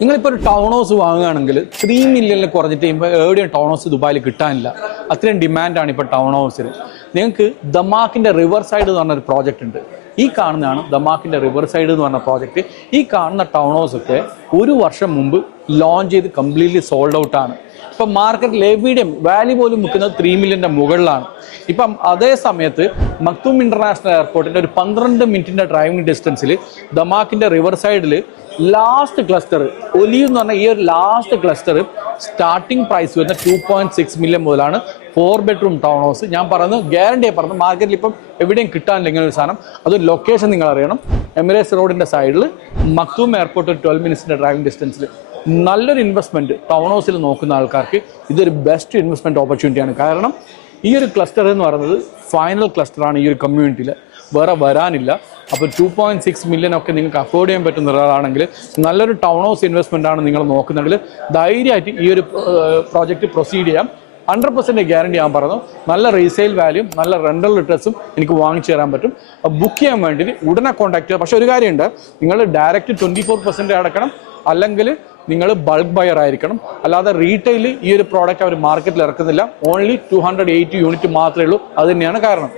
നിങ്ങളിപ്പോൾ ഒരു town house വാങ്ങുകയാണെങ്കിൽ 3 മില്യണിൽ കുറഞ്ഞിട്ട് കഴിയുമ്പോൾ എവിടെയും ടൗൺ ഹൗസ് ദുബായിൽ കിട്ടാനില്ല. അത്രയും ഡിമാൻഡാണ് ഇപ്പോൾ ടൗൺ ഹൗസിന്. നിങ്ങൾക്ക് ദമാക്കിൻ്റെ റിവർ സൈഡ് എന്ന് പറഞ്ഞൊരു പ്രോജക്റ്റ് ഉണ്ട്. ഈ കാണുന്നതാണ് ദമാക്കിൻ്റെ റിവർ സൈഡ് എന്ന് പറഞ്ഞ പ്രോജക്റ്റ്. ഈ കാണുന്ന ടൗൺ ഹൗസ് ഒക്കെ 1 വർഷം മുമ്പ് ലോഞ്ച് ചെയ്ത് കംപ്ലീറ്റ്ലി സോൾഡ് ഔട്ടാണ്. ഇപ്പം മാർക്കറ്റിൽ എവിടെയും വാല്യൂ പോലും വിൽക്കുന്നത് 3 മില്യൻ്റെ മുകളിലാണ്. ഇപ്പം അതേ സമയത്ത് മക്തൂം ഇൻ്റർനാഷണൽ എയർപോർട്ടിൻ്റെ ഒരു 12 മിനിറ്റിൻ്റെ ഡ്രൈവിംഗ് ഡിസ്റ്റൻസിൽ ദമാക്കിൻ്റെ റിവർ സൈഡിൽ ലാസ്റ്റ് ക്ലസ്റ്റർ ഒലിവ് എന്ന് പറഞ്ഞാൽ ഈ ഒരു ലാസ്റ്റ് ക്ലസ്റ്റർ സ്റ്റാർട്ടിംഗ് പ്രൈസ് വരുന്ന 2.6 മില്യൺ മുതലാണ് 4 ബെഡ്റൂം ടൗൺ ഹൗസ്. ഞാൻ പറയുന്നത് ഗ്യാരണ്ടിയായി പറഞ്ഞു, മാർക്കറ്റിൽ ഇപ്പം എവിടെയും കിട്ടാനില്ല ഇങ്ങനെ ഒരു സാധനം. അതൊരു ലൊക്കേഷൻ നിങ്ങൾ അറിയണം. എമിറേറ്റ്സ് റോഡിൻ്റെ സൈഡിൽ മക്തൂം എയർപോർട്ട് 12 മിനിറ്റ്സിൻ്റെ ഡ്രൈവിംഗ് ഡിസ്റ്റൻസിൽ നല്ലൊരു ഇൻവെസ്റ്റ്മെൻറ്റ് ടൗൺ ഹൗസിൽ നോക്കുന്ന ആൾക്കാർക്ക് ഇതൊരു ബെസ്റ്റ് ഇൻവെസ്റ്റ്മെൻറ്റ് ഓപ്പർച്യൂണിറ്റിയാണ്. കാരണം ഈ ഒരു ക്ലസ്റ്റർ എന്ന് പറയുന്നത് ഫൈനൽ ക്ലസ്റ്ററാണ് ഈ ഒരു കമ്മ്യൂണിറ്റിയിൽ, വേറെ വരാനില്ല. അപ്പോൾ 2.6 മില്യൺ ഒക്കെ നിങ്ങൾക്ക് അഫോർഡ് ചെയ്യാൻ പറ്റുന്ന ഒരാളാണെങ്കിൽ, നല്ലൊരു ടൗൺ ഹൗസ് ഇൻവെസ്റ്റ്മെൻ്റ് ആണ് നിങ്ങൾ നോക്കുന്നെങ്കിൽ ധൈര്യമായിട്ട് ഈ ഒരു പ്രോജക്റ്റ് പ്രൊസീഡ് ചെയ്യാം. 100% ഗ്യാരണ്ടി ഞാൻ പറഞ്ഞു. നല്ല റീസെയിൽ വാല്യൂം നല്ല റെൻ്റൽ റിട്ടേൺസും എനിക്ക് വാങ്ങിച്ചു തരാൻ പറ്റും. ബുക്ക് ചെയ്യാൻ വേണ്ടി ഉടനെ കോൺടാക്ട് ചെയ്യുക. പക്ഷേ ഒരു കാര്യമുണ്ട്, നിങ്ങൾ ഡയറക്റ്റ് 24% അടക്കണം, അല്ലെങ്കിൽ നിങ്ങൾ ബൾക്ക് ബയർ ആയിരിക്കണം. അല്ലാതെ റീറ്റെയിൽ ഈ ഒരു പ്രോഡക്റ്റ് അവർ മാർക്കറ്റിൽ ഇറക്കുന്നില്ല. ഓൺലി 280 യൂണിറ്റ് മാത്രമേ ഉള്ളൂ. അത് തന്നെയാണ് കാരണം.